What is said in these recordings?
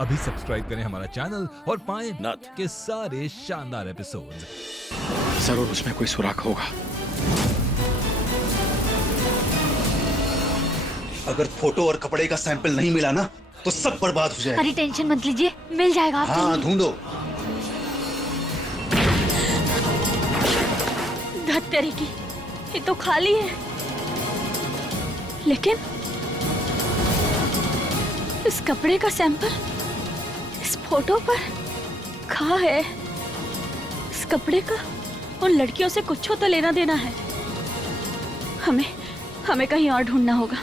अभी सब्सक्राइब करें हमारा चैनल और पाएं नाथ। के सारे शानदार एपिसोड्स। जरूर उसमें कोई सुराग होगा। अगर फोटो और कपड़े का सैंपल नहीं मिला ना तो सब बर्बाद हो जाएगा। अरे टेंशन मत लीजिए, मिल जाएगा आपको। हाँ ढूंढो। धत तेरी की, ये तो खाली है। लेकिन इस कपड़े का सैंपल इस फोटो पर कहाँ है? इस कपड़े का उन लड़कियों से कुछ तो लेना देना है। हमें कहीं और ढूंढना होगा।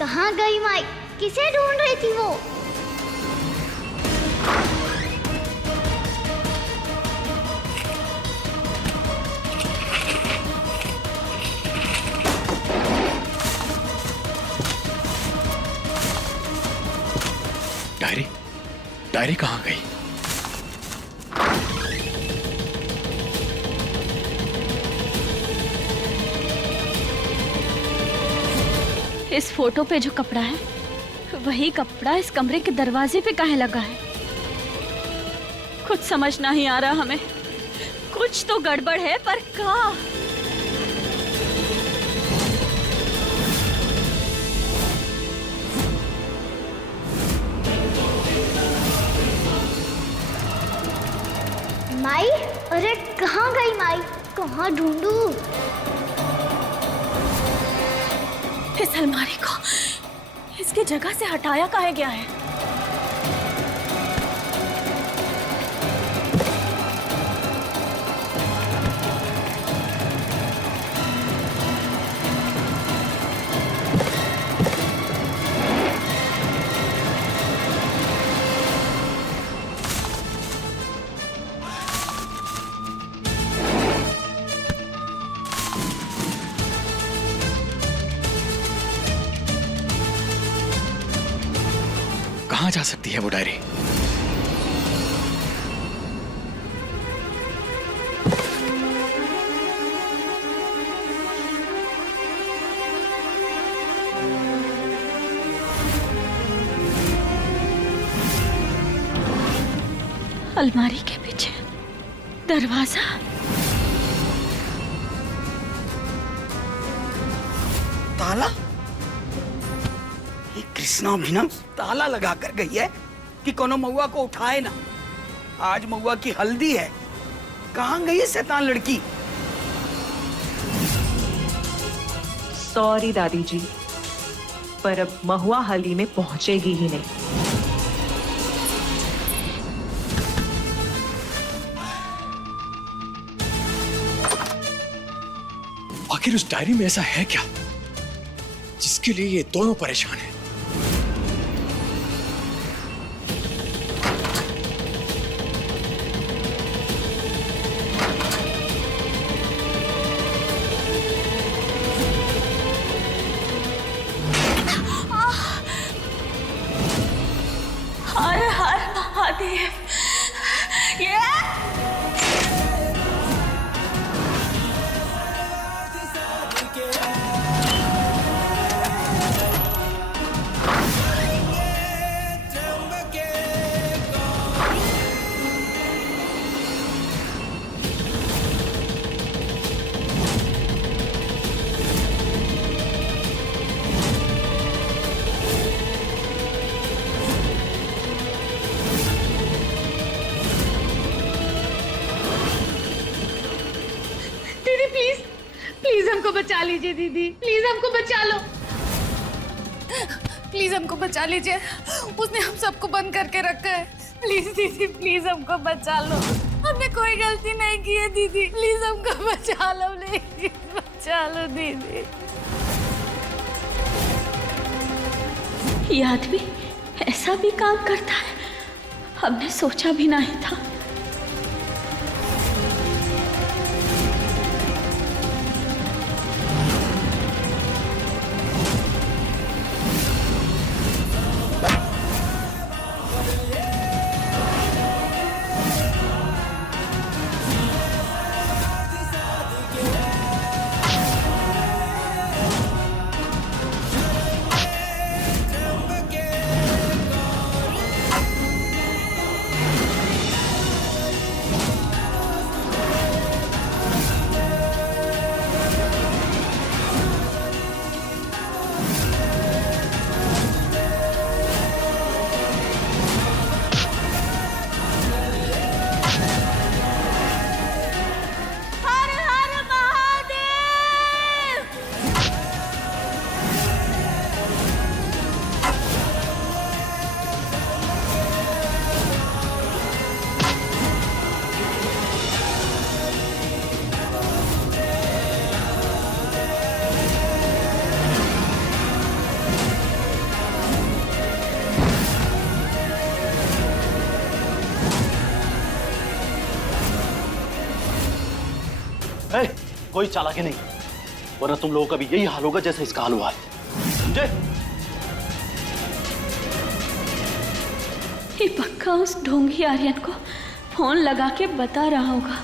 कहाँ गई माई? किसे ढूंढ रही थी वो? डायरी डायरी कहाँ गई? इस फोटो पे जो कपड़ा है, वही कपड़ा इस कमरे के दरवाजे पे काहे लगा है? कुछ समझ नहीं आ रहा हमें। कुछ तो गड़बड़ है, पर क्या? माई, अरे कहाँ गई माई? कहाँ ढूंढूं? इस अलमारी को इसकी जगह से हटाया काहे गया है? कहाँ जा सकती है वो डायरी? अलमारी के पीछे दरवाजा। ताला? ये कृष्णा भी ना ताला लगा कर गई है कि कोनो महुआ को उठाए ना। आज महुआ की हल्दी है। कहाँ गई है शैतान लड़की? सॉरी दादी जी, पर अब महुआ हल्दी में पहुंचेगी ही नहीं। आखिर उस डायरी में ऐसा है क्या जिसके लिए ये दोनों परेशान हैं? हर हर महादेव। ये दीदी प्लीज, प्लीज हमको बचा लीजिए। दीदी प्लीज हमको बचा लो। प्लीज हमको बचा लीजिए। उसने हम सबको बंद करके रखा है। प्लीज दीदी, प्लीज हमको बचा लो। हमने कोई गलती नहीं की है दीदी। प्लीज हमको बचा लो। प्लीज बचा लो दीदी। ये आदमी ऐसा भी काम करता है, हमने सोचा भी नहीं था। कोई चालाकी नहीं, वरना तुम लोगों का भी यही हाल होगा जैसे इसका हाल हुआ है, समझे? ये पक्का उस ढोंगी आर्यन को फोन लगा के बता रहा होगा।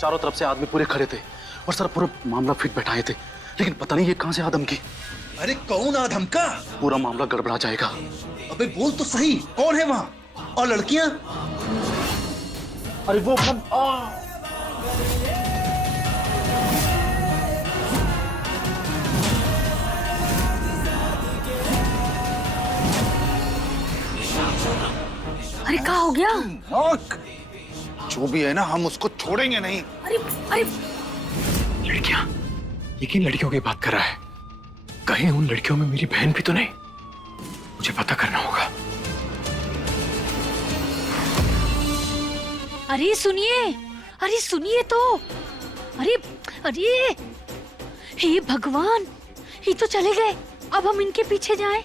चारों तरफ से आदमी पूरे खड़े थे और सर पूरा मामला फिट बैठाए थे, लेकिन पता नहीं ये कहां से आदम की। अरे कौन आदम का? पूरा मामला गड़बड़ा जाएगा। अबे बोल तो सही, कौन है वहां? और लड़कियां? अरे वो अरे क्या हो गया? जो भी है ना, हम उसको छोड़ेंगे नहीं। अरे अरे लड़कियां, ये किन लड़कियों की बात कर रहा है? कहीं उन लड़कियों में मेरी बहन भी तो नहीं? मुझे पता करना होगा। अरे सुनिए तो। अरे अरे हे भगवान, ये तो चले गए। अब हम इनके पीछे जाएं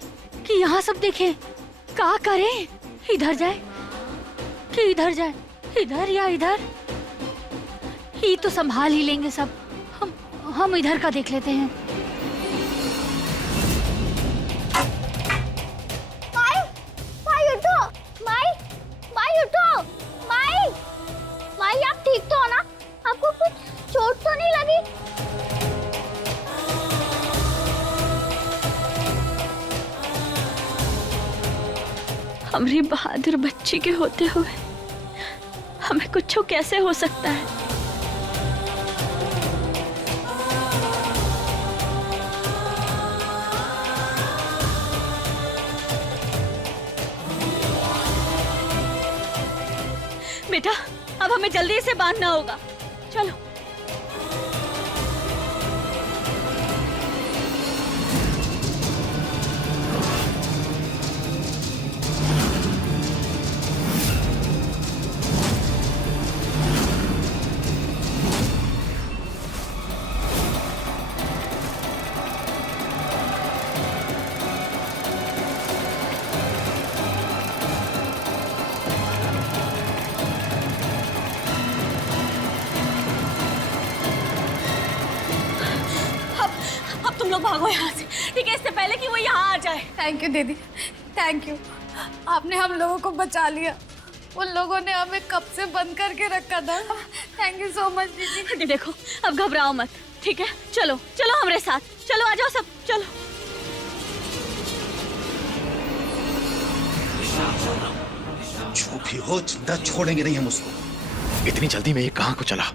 कि यहाँ सब देखें? क्या करें? इधर जाए कि इधर जाए? इधर या इधर? ये तो संभाल ही लेंगे सब। हम इधर का देख लेते हैं। माई उठो, माई उठो, माई आप ठीक तो हो ना? आपको कुछ चोट तो नहीं लगी? हमारी बहादुर बच्ची के होते हुए हमें कुछ कैसे हो सकता है? बेटा, अब हमें जल्दी से बांधना होगा। चलो। तुम लोग भागो यहाँ से, ठीक है? इससे पहले कि वो यहाँ आ जाए। थैंक यू दीदी, थैंक यू। आपने हम लोगों को बचा लिया। उन लोगों ने हमें कब से बंद करके रखा था। थैंक यू सो मच दीदी। देखो, अब घबराओ मत, ठीक है? चलो चलो हमारे साथ, चलो आ जाओ सब, चलो। जो भी हो, जिंदा छोड़ेंगे नहीं हम उसको। इतनी जल्दी में ये कहां को चला?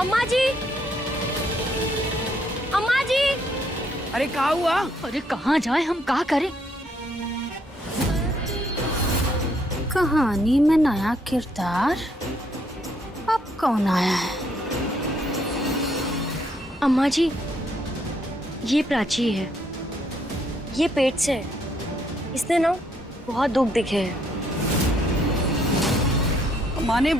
अम्मा जी, अम्मा जी। अरे क्या हुआ? अरे कहाँ जाए हम, क्या करें? कहानी में नया किरदार अब कौन आया है? अम्मा जी, ये प्राची है। ये पेट से है। इसने ना बहुत दुख दिखे हैं। माने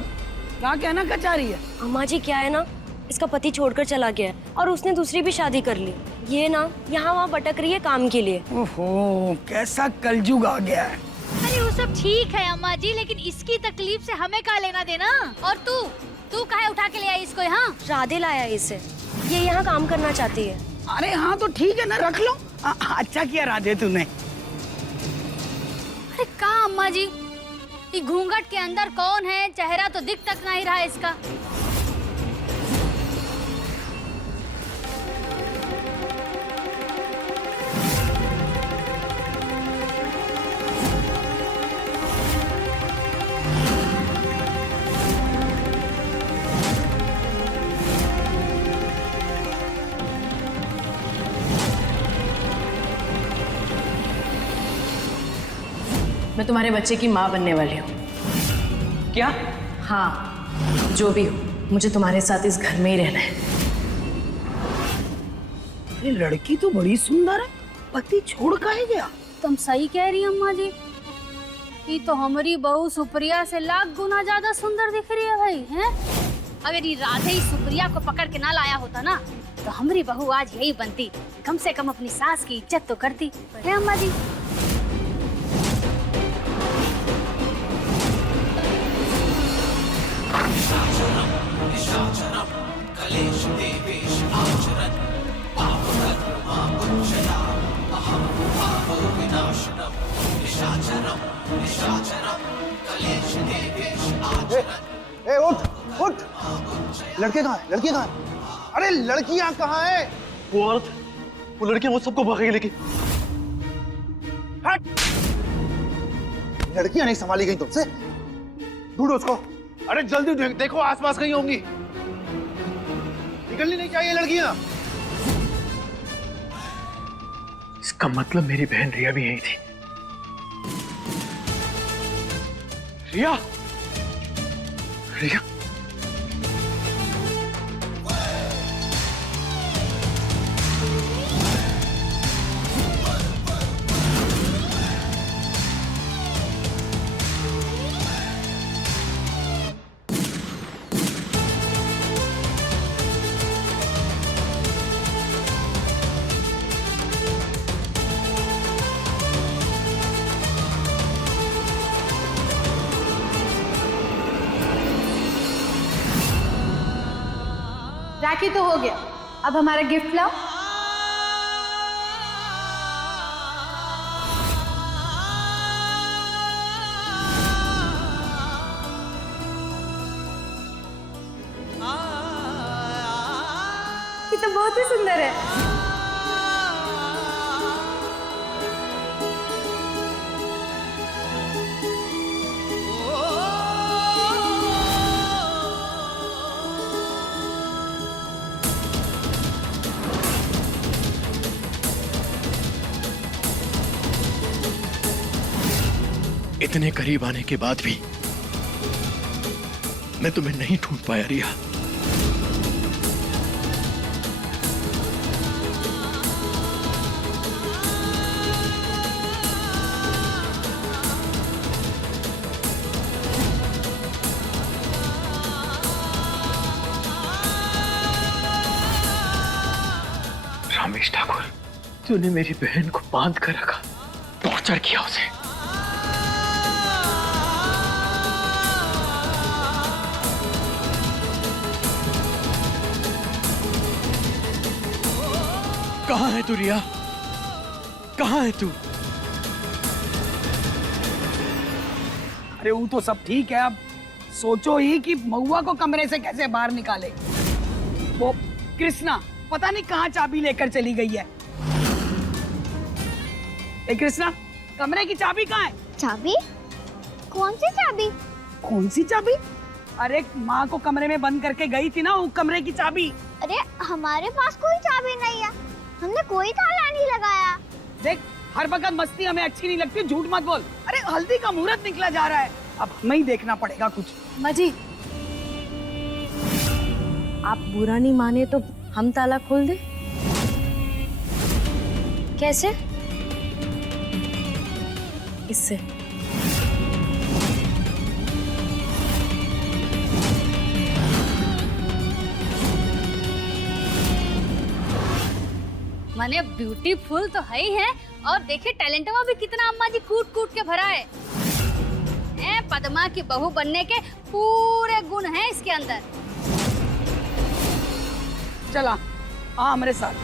क्या कहना का चाह रही है? अम्मा जी, क्या है ना, इसका पति छोड़कर चला गया है और उसने दूसरी भी शादी कर ली। ये ना यहाँ वहाँ भटक रही है काम के लिए। ओहो, कैसा कलयुग आ गया है। अरे वो सब ठीक है अम्मा जी, लेकिन इसकी तकलीफ से हमें क्या लेना देना? और तू काहे उठा के ले आई इसको यहाँ? राधे लाया इसे, ये यहाँ काम करना चाहती है। अरे हाँ तो ठीक है ना, रख लो। अच्छा किया राधे तूने। अरे कहाँ अम्मा जी, ये घूंघट के अंदर कौन है? चेहरा तो दिख तक नहीं रहा इसका। मैं तुम्हारे बच्चे की माँ बनने वाली हूँ। क्या? हाँ, जो भी हो, मुझे तुम्हारे साथ इस घर में ही रहना है। अरे लड़की तो बड़ी सुंदर है, पति छोड़ काहे गया? तुम सही कह रही अम्मा जी। ये तो हमारी बहू सुप्रिया से लाख गुना ज्यादा सुंदर दिख रही है भाई, हैं? अगर ये राधे ही सुप्रिया को पकड़ के ना लाया होता ना, तो हमारी बहू आज यही बनती। कम से कम अपनी सास की इज्जत तो करती है अम्मा जी। ए, उठ उठ। लड़के कहाँ है? लड़की कहाँ है? अरे लड़कियां कहाँ है? वो औरत, वो लड़कियां वो सबको भगाई लेके। हट! लड़कियां नहीं संभाली गई तुमसे? ढूंढो उसको। अरे जल्दी देखो आसपास कहीं होंगी। निकलनी नहीं चाहिए लड़कियां। इसका मतलब मेरी बहन रिया भी यही थी। रिया, रिया, राखी तो हो गया, अब हमारा गिफ्ट लाओ। ये तो बहुत ही सुंदर है। इतने करीब आने के बाद भी मैं तुम्हें नहीं ढूंढ पाया रिया। रामेश ठाकुर, तूने मेरी बहन को बांध कर रखा, टॉर्चर किया उसे। कहाँ है तू रिया? कहाँ है तू? अरे वो तो सब ठीक है, अब सोचो ही कि महुआ को कमरे से कैसे बाहर निकाले। वो कृष्णा पता नहीं कहाँ चाबी लेकर चली गई है। ए कृष्णा, कमरे की चाबी कहाँ है? चाबी? कौन सी चाबी? कौन सी चाबी? अरे माँ को कमरे में बंद करके गई थी ना, वो कमरे की चाबी। अरे हमारे पास कोई चाबी नहीं है, हमने कोई ताला नहीं लगाया। देख, हर वक्त मस्ती हमें अच्छी नहीं लगती, झूठ मत बोल। अरे हल्दी का मुहूर्त निकला जा रहा है, अब हमें ही देखना पड़ेगा कुछ। अम्मा जी, आप बुरा नहीं माने तो हम ताला खोल दें? कैसे? इससे। माने ब्यूटीफुल तो है ही है, और देखिए टैलेंटवा भी कितना अम्मा जी कूट कूट के भरा है। पद्मा की बहू बनने के पूरे गुण हैं इसके अंदर। चला, आ हमारे साथ।